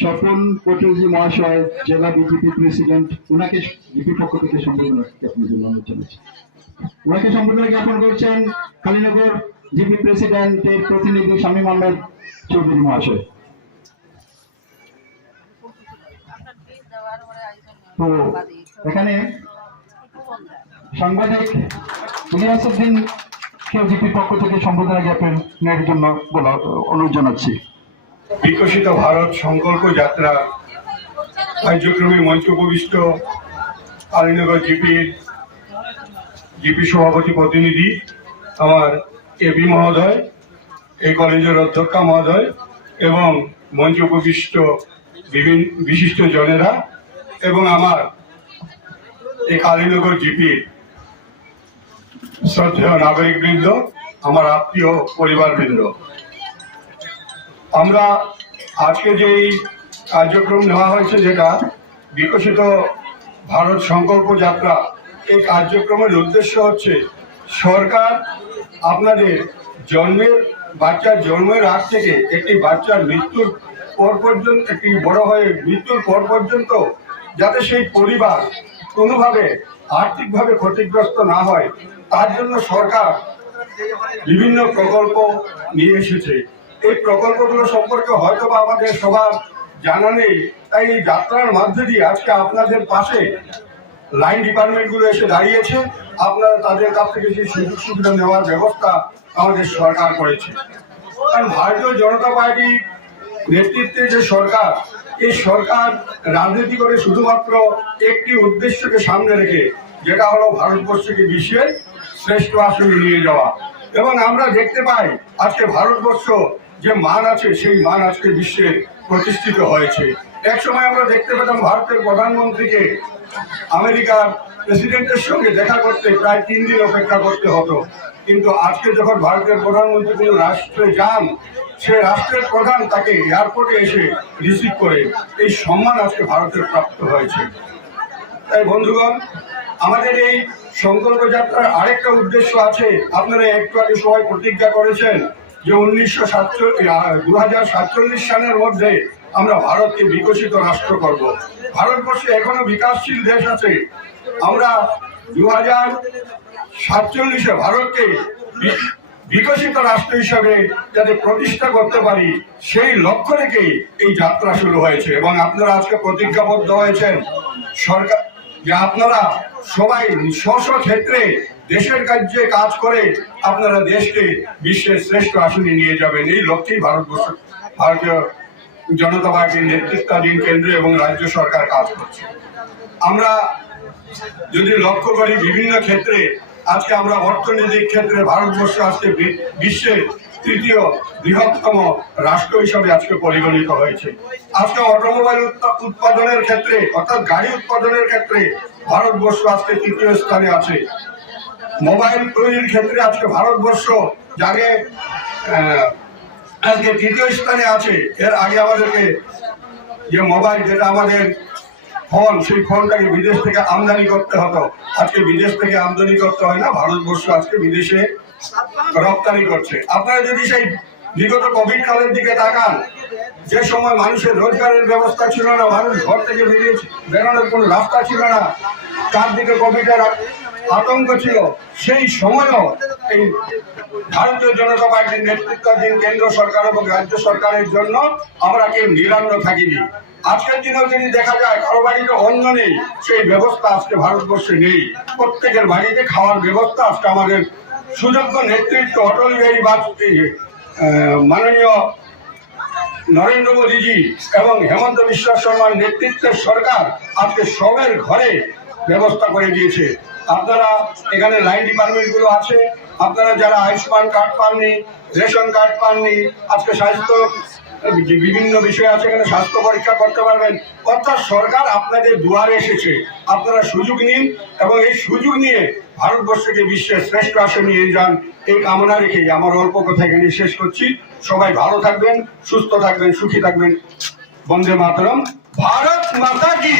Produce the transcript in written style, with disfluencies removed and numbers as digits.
স্বপন পটলজি মহাশয়, জেলা BJP president, ওনাকে বিজেপি পক্ষ থেকে সম্বোধনা জ্ঞাপনের জন্য অনুরোধ জানাচ্ছি। ওনাকে সম্বোধনা জ্ঞাপন করছেন কালীনগর জিপি প্রেসিডেন্টের প্রতিনিধি শামীম আহমেদ চৌধুরী মহাশয়। তো এখানে সাংবাদিক ইলিয়াসউদ্দিন জিপির পক্ষ থেকে সম্বোধনা জ্ঞাপনের জন্য অনুরোধ জানাচ্ছি। বিকশিত ভারত সংকল্প যাত্রা কার্যক্রমে মঞ্চ উপবিষ্ট কালীনগর জিপি সভাপতি প্রতিনিধি আমার এবি মহোদয়, এই কলেজের অধ্যক্ষা মহোদয় এবং মঞ্চ উপবিষ্ট বিভিন্ন বিশিষ্ট জনেরা এবং আমার এই কালীনগর জিপির শ্রদ্ধেয় নাগরিকবৃন্দ, আমার আত্মীয় পরিবারবৃন্দ, আমরা আজকে যে কার্যক্রম নেওয়া হয়েছে যেটা বিকশিত ভারত সংকল্প যাত্রা, এই কার্যক্রমের উদ্দেশ্য হচ্ছে সরকার আপনাদের বাচ্চার জন্মের আগ থেকে একটি বাচ্চার মৃত্যুর পর পর্যন্ত, একটি বড় হয়ে মৃত্যুর পর পর্যন্ত যাতে সেই পরিবার কোনোভাবে আর্থিকভাবে ক্ষতিগ্রস্ত না হয় তার জন্য সরকার বিভিন্ন প্রকল্প নিয়ে এসেছে। এই প্রকল্পগুলো সম্পর্কে হয়তো বা আমাদের সবার জানা নেই, তাই এই যাত্রার মধ্যে দিয়ে আজকে আপনাদের পাশে লাইন ডিপার্টমেন্টগুলো এসে দাঁড়িয়েছে, আপনারা তাদের কাছ থেকে সেই সুযোগ সুবিধা নেওয়ার ব্যবস্থা আমাদের সরকার করেছে। কারণ ভারতীয় জনতা পার্টির নেতৃত্বে যে সরকার, এই সরকার রাজনীতি করে শুধুমাত্র একটি উদ্দেশ্যকে সামনে রেখে, যেটা হলো ভারতবর্ষকে বিশ্বের শ্রেষ্ঠ আসনে নিয়ে যাওয়া। এবং আমরা দেখতে পাই আজকে ভারতবর্ষ যে মান আছে সেই মান আজকে বিশ্বে প্রতিষ্ঠিত হয়েছে। এক সময় আমরা দেখতে পেতাম ভারতের প্রধানমন্ত্রীকে আমেরিকার প্রেসিডেন্টের সঙ্গে দেখা করতে প্রায় 3 দিন অপেক্ষা করতে হতো, কিন্তু আজকে যখন ভারতের প্রধানমন্ত্রী কোনো রাষ্ট্রে যান, সে রাষ্ট্রের প্রধান তাকে এয়ারপোর্টে এসে রিসিভ করে। এই সম্মান আজকে ভারতের প্রাপ্ত হয়েছে। তাই বন্ধুগণ, আমাদের এই সংকল্প যাত্রার আরেকটা উদ্দেশ্য আছে। আপনারা একটু আগে সবাই প্রতিজ্ঞা করেছেন যে 2047 সালের মধ্যে আমরা ভারতকে বিকশিত রাষ্ট্র করব। ভারতবর্ষে এখনো বিকাশশীল দেশ আছে। আমরা 2047 ভারতকে বিকশিত রাষ্ট্র হিসাবে যাতে প্রতিষ্ঠা করতে পারি, সেই লক্ষ্য রেখেই এই যাত্রা শুরু হয়েছে। এবং আপনারা আজকে প্রতিজ্ঞাবদ্ধ হয়েছেন সরকার যে আপনারা সবাই স্ব ক্ষেত্রে দেশের কাজে কাজ করে আপনারা দেশকে বিশ্বের শ্রেষ্ঠ আসনে নিয়ে যাবেন। এই লক্ষ্যেই ভারতীয় জনতা পার্টির নেতৃত্বাধীন কেন্দ্র এবং রাজ্য সরকার কাজ করছে। আমরা যদি লক্ষ্য করি বিভিন্ন ক্ষেত্রে, আজকে আমরা অর্থনৈতিক ক্ষেত্রে ভারতবর্ষ আজকে বিশ্বের 3য় বৃহত্তম রাষ্ট্র হিসাবে আজকে পরিগণিত হয়েছে। আজকে অটোমোবাইল উৎপাদনের ক্ষেত্রে, অর্থাৎ গাড়ি উৎপাদনের ক্ষেত্রে ভারতবর্ষ আজকে 3য় স্থানে আছে। মোবাইল তৈরির ক্ষেত্রে আজকে ভারতবর্ষ আজকে 3য় স্থানে আছে। এর আগে আমাদেরকে যে মোবাইল, যেটা আমাদের ফোন, সেই ফোনটাকে বিদেশ থেকে আমদানি করতে হতো, আজকে বিদেশ থেকে আমদানি করতে হয় না, ভারতবর্ষ আজকে বিদেশে রপ্তানি করছে। আপনারা যদি সেই বিগত কোভিড কালের দিকে তাকান, যে সময় মানুষের রোজগারের ব্যবস্থা ছিল না, মানুষ ঘর থেকে বেরোনোর কোনো রাস্তা ছিল না, চারদিকে কোভিডের আতঙ্ক ছিল, সেই সময়ও এই ভারতীয় জনতা পার্টির নেতৃত্বাধীন কেন্দ্র সরকার এবং রাজ্য সরকারের জন্য আমরা কেউ নিরান্ন থাকিনি। আজকের দিনেও যদি দেখা যায় কারো বাড়িতে অন্ন নেই, সেই ব্যবস্থা আজকে ভারতবর্ষে নেই। প্রত্যেকের বাড়িতে খাওয়ার ব্যবস্থা আজকে আমাদের সুযোগ্য নেতৃত্ব অটল বিহারী বাজপেয়ী, মাননীয় নরেন্দ্র মোদীজি এবং হেমন্ত বিশ্ব শর্মার নেতৃত্বের সরকার আজকে সবের ঘরে ব্যবস্থা করে দিয়েছে। আপনারা এখানে লাইন ডিপার্টমেন্ট গুলো আছে, আপনারা যারা আয়ুষ্মান কার্ড পাননি, রেশন কার্ড পাননি, আজকে স্বাস্থ্য যে বিভিন্ন বিষয় আছে, এখানে স্বাস্থ্য পরীক্ষা করতে পারবেন। অর্থাৎ সরকার আপনাদের দুয়ারে এসেছে, আপনারা সুযোগ নিন এবং এই সুযোগ নিয়ে ভারতবর্ষকে বিশ্বের শ্রেষ্ঠ আসনে নিয়ে যান, এই কামনা রেখে আমার অল্প কথা এখানে শেষ করছি। সবাই ভালো থাকবেন, সুস্থ থাকবেন, সুখী থাকবেন। বন্দে মাতরম। ভারত মাতা কি।